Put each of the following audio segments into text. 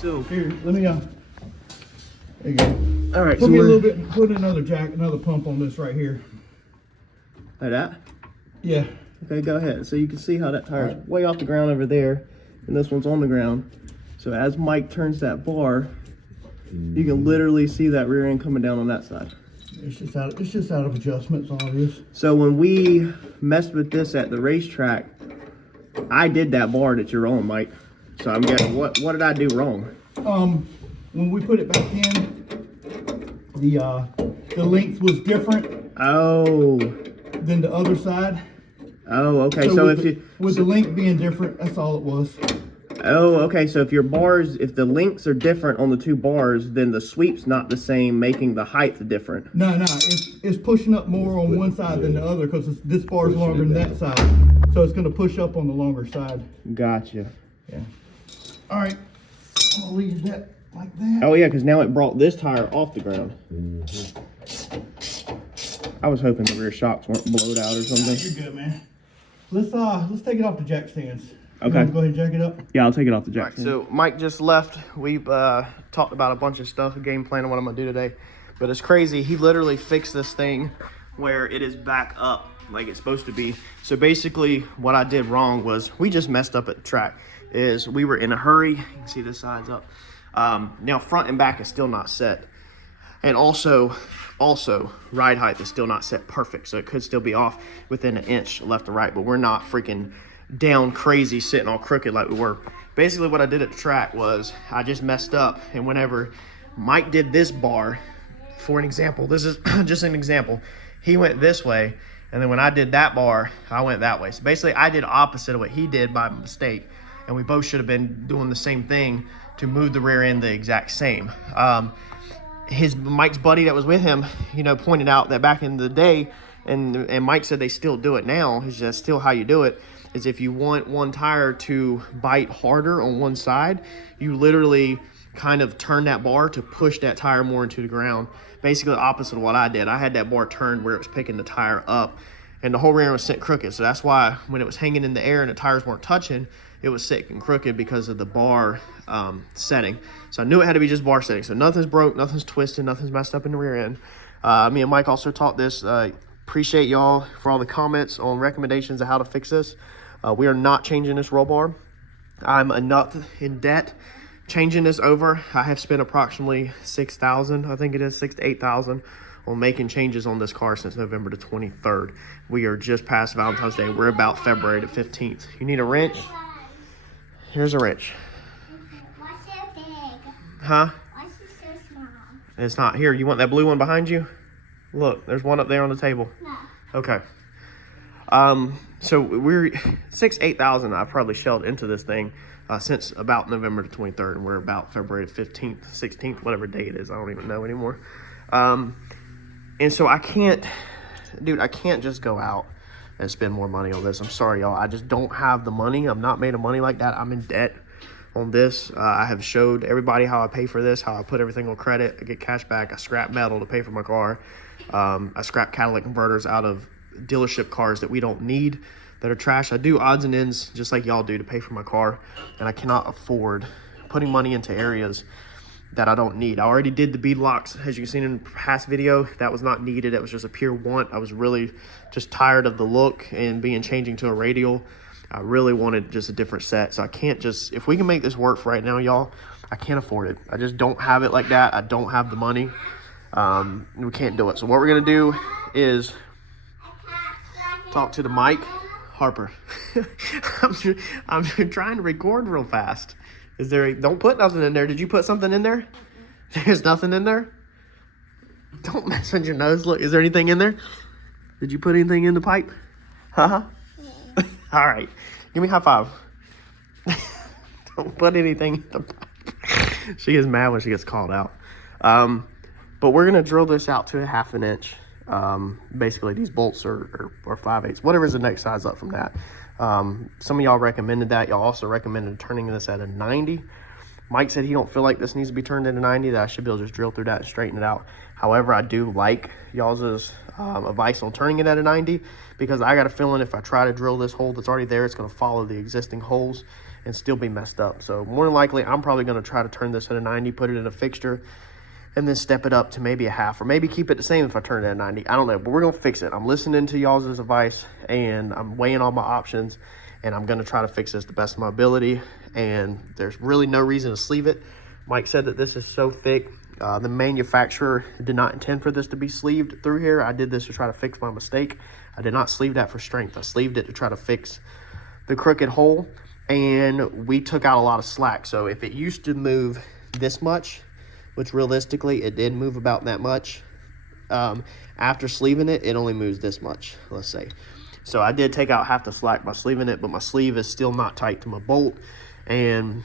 So here, let me there you go. All right, put so me a little bit, put another pump on this right here. Like that? Yeah. Okay, go ahead. So you can see how that tire's way off the ground over there, and this one's on the ground. So as Mike turns that bar, you can literally see that rear end coming down on that side. It's just out of adjustments, all it is. So when we messed with this at the racetrack, I did that bar that you're on, Mike. So I'm guessing, what did I do wrong? When we put it back in, the length was different. Oh. Than the other side. Oh, okay. So if the length being different, that's all it was. Oh, okay. So if your bars, if the links are different on the two bars, then the sweep's not the same, making the height different. No, it's pushing up more on one side than the other because this bar's longer than that side. So it's going to push up on the longer side. Gotcha. Yeah. All right. I'll leave that like that. Oh yeah, because now it brought this tire off the ground. I was hoping the rear shocks weren't blowed out or something. You're good, man. Let's take it off the jack stands. Okay. Go ahead and jack it up. Yeah, I'll take it off the jack stand. So Mike just left. We've talked about a bunch of stuff, a game plan on what I'm gonna do today. But it's crazy. He literally fixed this thing where it is back up like it's supposed to be. So basically what I did wrong was we just messed up at the track. Is we were in a hurry. You can see the sides up. Now front and back is still not set. And also ride height is still not set perfect, so it could still be off within an inch left or right, but we're not freaking down crazy sitting all crooked like we were. Basically what I did at the track was I just messed up, and whenever Mike did this bar, for an example, this is just an example, he went this way, and then when I did that bar, I went that way. So basically I did opposite of what he did by mistake, and we both should have been doing the same thing to move the rear end the exact same. Mike's buddy that was with him, pointed out that back in the day, and Mike said they still do it now, is just still how you do it, is if you want one tire to bite harder on one side, you literally kind of turn that bar to push that tire more into the ground. Basically the opposite of what I did. I had that bar turned where it was picking the tire up, and the whole rear end was sitting crooked. So that's why when it was hanging in the air and the tires weren't touching, it was sitting crooked because of the bar setting. So I knew it had to be just bar setting. So nothing's broke, nothing's twisted, nothing's messed up in the rear end. Me and Mike also taught this. Appreciate y'all for all the comments on recommendations of how to fix this. We are not changing this roll bar. I'm enough in debt changing this over. I have spent approximately $6,000, I think it is $6,000 to $8,000 on making changes on this car since November the 23rd. We are just past Valentine's Day. We're about February the 15th. You need a wrench? Here's a wrench. What's so big? Huh? What's it so small? It's not here. You want that blue one behind you? Look, there's one up there on the table. No. Okay. So we're $8,000 I've probably shelled into this thing since about November the 23rd, and we're about February 15th, 16th, whatever day it is. I don't even know anymore. And so I can't just go out and spend more money on this. I'm sorry, y'all. I just don't have the money. I'm not made of money like that. I'm in debt on this. I have showed everybody how I pay for this, how I put everything on credit. I get cash back. I scrap metal to pay for my car. I scrap catalytic converters out of dealership cars that we don't need, that are trash. I do odds and ends just like y'all do to pay for my car, and I cannot afford putting money into areas that I don't need. I already did the bead locks, as you've seen in the past video. That was not needed. It was just a pure want. I was really just tired of the look and changing to a radial. I really wanted just a different set. So I can't just, if we can make this work for right now, y'all, I can't afford it. I just don't have it like that. I don't have the money. We can't do it. So what we're gonna do is talk to the mic. Harper, I'm trying to record real fast. Don't put nothing in there. Did you put something in there? There's nothing in there? Don't mess with your nose. Look, is there anything in there? Did you put anything in the pipe? Huh? Yeah. All right. Give me a high five. Don't put anything in the pipe. She is mad when she gets called out. But we're going to drill this out to a 1/2 inch. Basically, these bolts are 5/8, whatever is the next size up from that. Some of y'all recommended that. Y'all also recommended turning this at a 90. Mike said he don't feel like this needs to be turned into 90, that I should be able to just drill through that and straighten it out. However, I do like y'all's advice on turning it at a 90, because I got a feeling if I try to drill this hole that's already there, it's going to follow the existing holes and still be messed up. So more than likely, I'm probably going to try to turn this at a 90, put it in a fixture, and then step it up to maybe a half, or maybe keep it the same if I turn it at 90. I don't know, but we're going to fix it. I'm listening to y'all's advice, and I'm weighing all my options, and I'm going to try to fix this the best of my ability, and there's really no reason to sleeve it. Mike said that this is so thick. The manufacturer did not intend for this to be sleeved through here. I did this to try to fix my mistake. I did not sleeve that for strength. I sleeved it to try to fix the crooked hole, and we took out a lot of slack. So if it used to move this much, which realistically it did move about that much, after sleeving it, it only moves this much, let's say. So I did take out half the slack by sleeving it, but my sleeve is still not tight to my bolt, and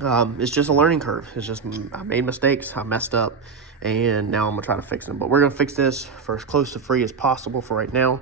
it's just a learning curve. It's just, I made mistakes, I messed up, and now I'm gonna try to fix them. But we're gonna fix this for as close to free as possible for right now.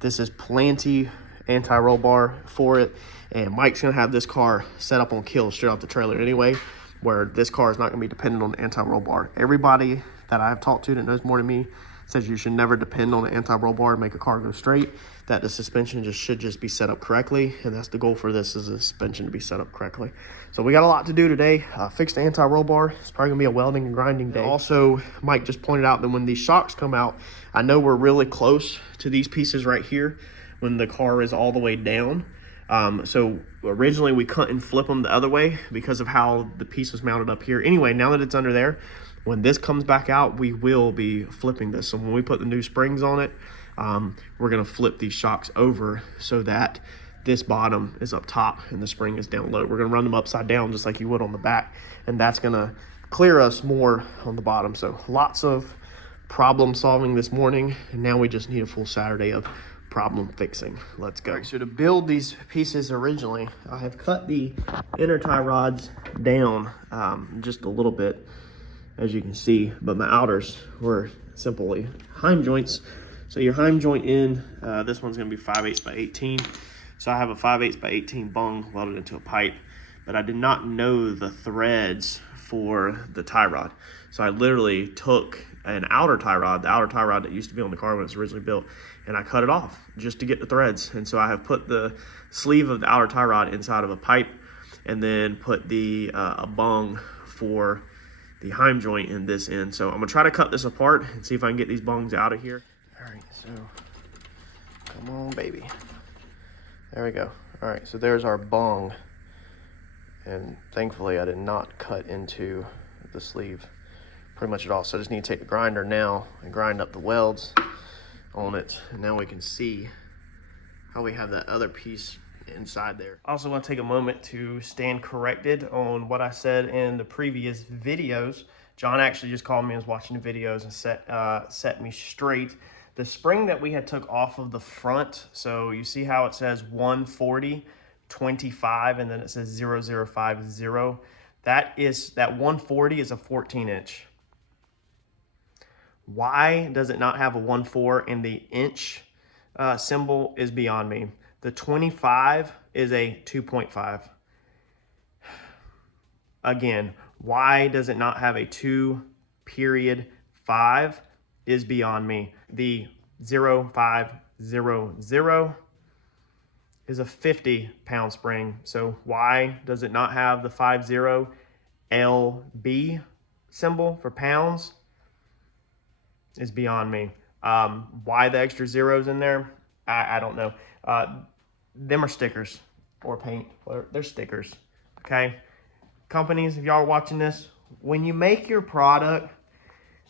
This is plenty anti-roll bar for it, and Mike's gonna have this car set up on kill straight off the trailer anyway, where this car is not gonna be dependent on the anti-roll bar. Everybody that I've talked to that knows more than me says you should never depend on an anti-roll bar to make a car go straight, that the suspension should just be set up correctly, and that's the goal for this, is the suspension to be set up correctly. So we got a lot to do today. Fix the anti-roll bar. It's probably gonna be a welding and grinding day. Also, Mike just pointed out that when these shocks come out, I know we're really close to these pieces right here when the car is all the way down. So originally we couldn't flip them the other way because of how the piece was mounted up here. Anyway, now that it's under there, when this comes back out, we will be flipping this. So when we put the new springs on it, we're gonna flip these shocks over so that this bottom is up top and the spring is down low. We're gonna run them upside down just like you would on the back, and that's gonna clear us more on the bottom. So lots of problem solving this morning, and now we just need a full Saturday of problem fixing. Let's go. All right, so to build these pieces originally, I have cut the inner tie rods down just a little bit, as you can see, but my outers were simply heim joints. So your heim joint in, this one's gonna be 5/8 by 18. So I have a 5/8 by 18 bung welded into a pipe, but I did not know the threads for the tie rod. So I literally took an outer tie rod, the outer tie rod that used to be on the car when it was originally built, and I cut it off just to get the threads. And so I have put the sleeve of the outer tie rod inside of a pipe, and then put the a bung for the heim joint in this end. So I'm gonna try to cut this apart and see if I can get these bungs out of here. All right, so come on, baby. There we go. All right, so there's our bung, and thankfully I did not cut into the sleeve pretty much at all. So I just need to take the grinder now and grind up the welds on it, and now we can see how we have that other piece inside there. I also want to take a moment to stand corrected on what I said in the previous videos. John actually just called me and was watching the videos and set me straight. The spring that we had took off of the front, so you see how it says 140/25 and then it says 0050. That 140 is a 14-inch. Why does it not have a 1/4 and the inch symbol is beyond me. The 25 is a 2.5. Again, why does it not have a 2.5 is beyond me. The 0500 is a 50-pound spring. So why does it not have the 50 LB symbol for pounds is beyond me. Why the extra zeros in there, I don't know. Them are stickers or paint. They're stickers, okay? Companies, if y'all are watching this, when you make your product,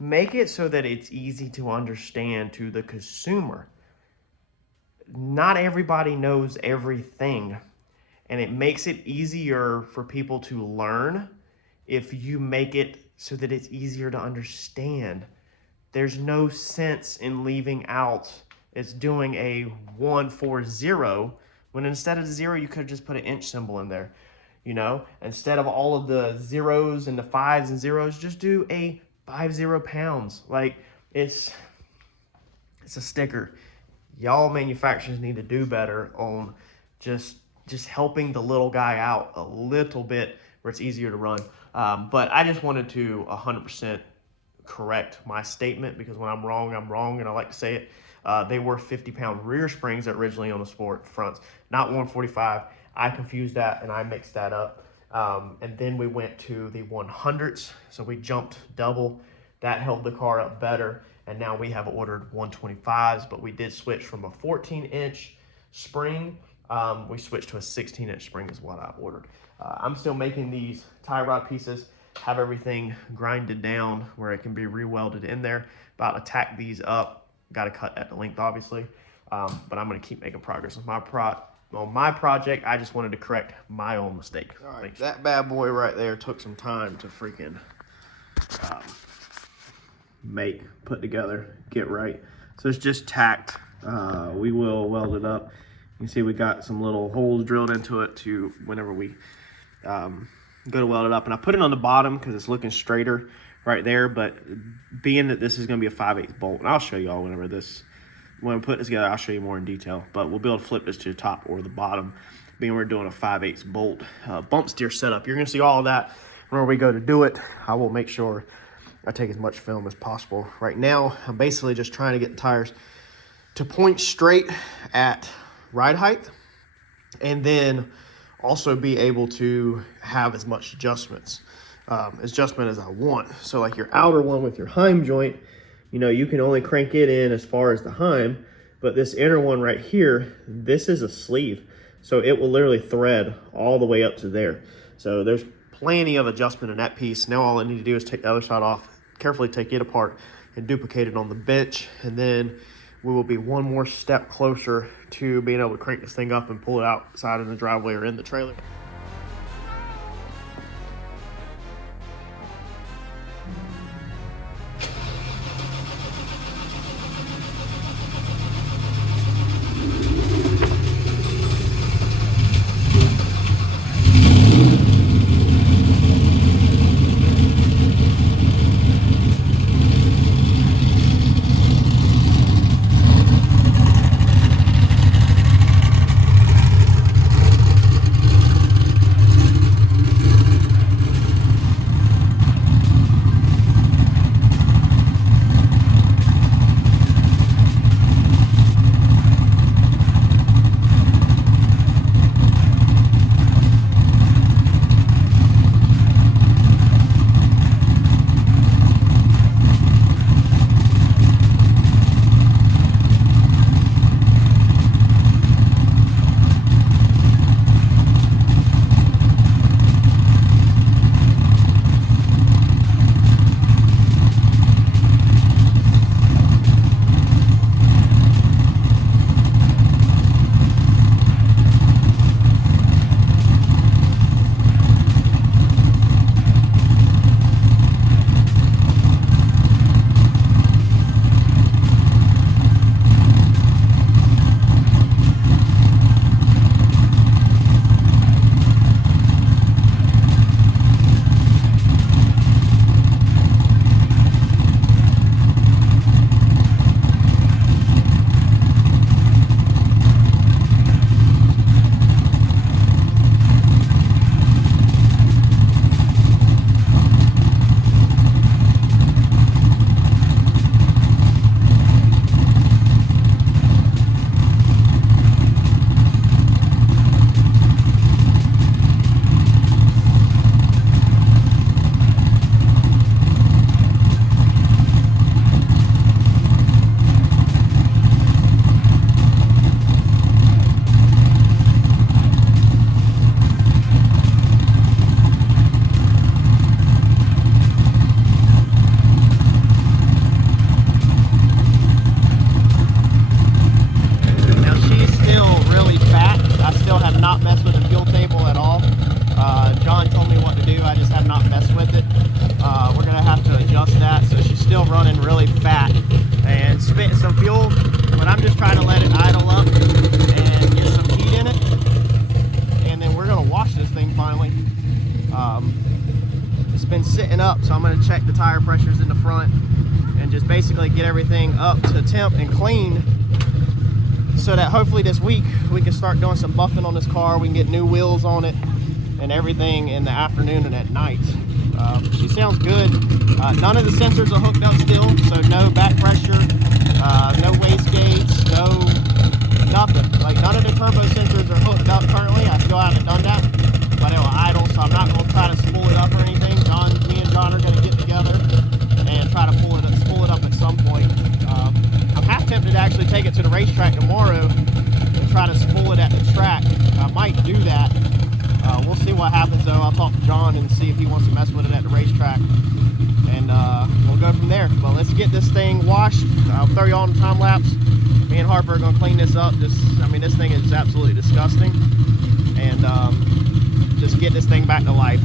make it so that it's easy to understand to the consumer. Not everybody knows everything, and it makes it easier for people to learn if you make it so that it's easier to understand. There's no sense in leaving out, it's doing a 140, when instead of 0, you could just put an inch symbol in there. You know, instead of all of the zeros and the 5s and zeros, just do a 50 pounds. Like, it's a sticker. Y'all manufacturers need to do better on just helping the little guy out a little bit where it's easier to run. But I just wanted to 100% correct my statement, because when I'm wrong, and I like to say it. They were 50-pound rear springs originally on the sport fronts, not 145. I confused that and I mixed that up. And then we went to the 100s. So we jumped double. That held the car up better. And now we have ordered 125s, but we did switch from a 14-inch spring. We switched to a 16-inch spring is what I ordered. I'm still making these tie rod pieces, have everything grinded down where it can be re-welded in there. About to tack these up. Got to cut at the length, obviously. But I'm going to keep making progress on my project. I just wanted to correct my own mistake. All right, that bad boy right there took some time to freaking put together, get right. So it's just tacked. We will weld it up. You can see we got some little holes drilled into it to whenever we go to weld it up. And I put it on the bottom because it's looking straighter right there. But being that this is going to be a 5/8 bolt, and I'll show you all when we put this together, I'll show you more in detail. But we'll be able to flip this to the top or the bottom, being we're doing a 5/8 bolt bump steer setup. You're going to see all of that whenever we go to do it. I will make sure I take as much film as possible. Right now, I'm basically just trying to get the tires to point straight at ride height, and then also be able to have as much adjustment as I want. So like your outer one with your heim joint, you know, you can only crank it in as far as the heim, but this inner one right here, this is a sleeve. So it will literally thread all the way up to there. So there's plenty of adjustment in that piece. Now all I need to do is take the other side off, carefully take it apart and duplicate it on the bench, and then we will be one more step closer to being able to crank this thing up and pull it outside in the driveway or in the trailer. So I'm going to check the tire pressures in the front and just basically get everything up to temp and clean, so that hopefully this week we can start doing some buffing on this car. We can get new wheels on it and everything in the afternoon and at night. She sounds good. None of the sensors are hooked up still, so no back pressure, No wastegates, no nothing. Like none of the turbo sensors are hooked up currently. I still haven't done that, but it will idle, so I'm not going to try to spool it up or anything. Me and John are going to get together and try to spool it up at some point. I'm half tempted to actually take it to the racetrack tomorrow and try to spool it at the track. I might do that. We'll see what happens though. I'll talk to John and see if he wants to mess with it at the racetrack, and we'll go from there. But let's get this thing washed. I'll throw you on the time lapse. Me and Harper are gonna clean this up. I mean, this thing is absolutely disgusting, and just get this thing back to life.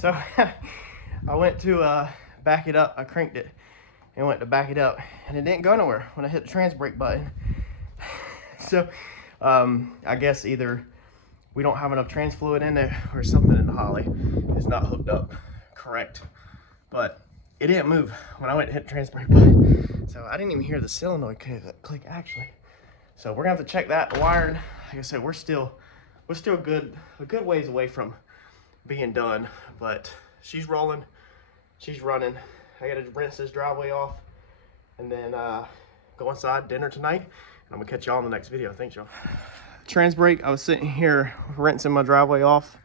So I went to back it up. I cranked it and went to back it up, and it didn't go nowhere when I hit the trans brake button. So I guess either we don't have enough trans fluid in there or something in the Holly is not hooked up correct. But it didn't move when I went to hit the trans brake button. So I didn't even hear the solenoid click actually. So we're gonna have to check that wiring. Like I said, we're still a good ways away from being done, but she's rolling, she's running. I gotta rinse this driveway off and then go inside, dinner tonight, and I'm gonna catch y'all in the next video. Thanks, y'all. Trans brake, I was sitting here rinsing my driveway off,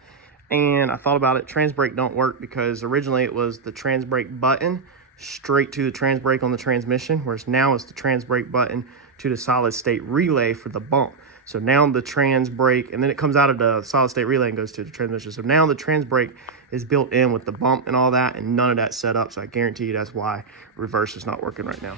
and I thought about it. Trans brake don't work because originally it was the trans brake button straight to the trans brake on the transmission, whereas now it's the trans brake button to the solid state relay for the bump. So now the trans brake, and then it comes out of the solid state relay and goes to the transmission. So now the trans brake is built in with the bump and all that, and none of that set up. So I guarantee you that's why reverse is not working right now.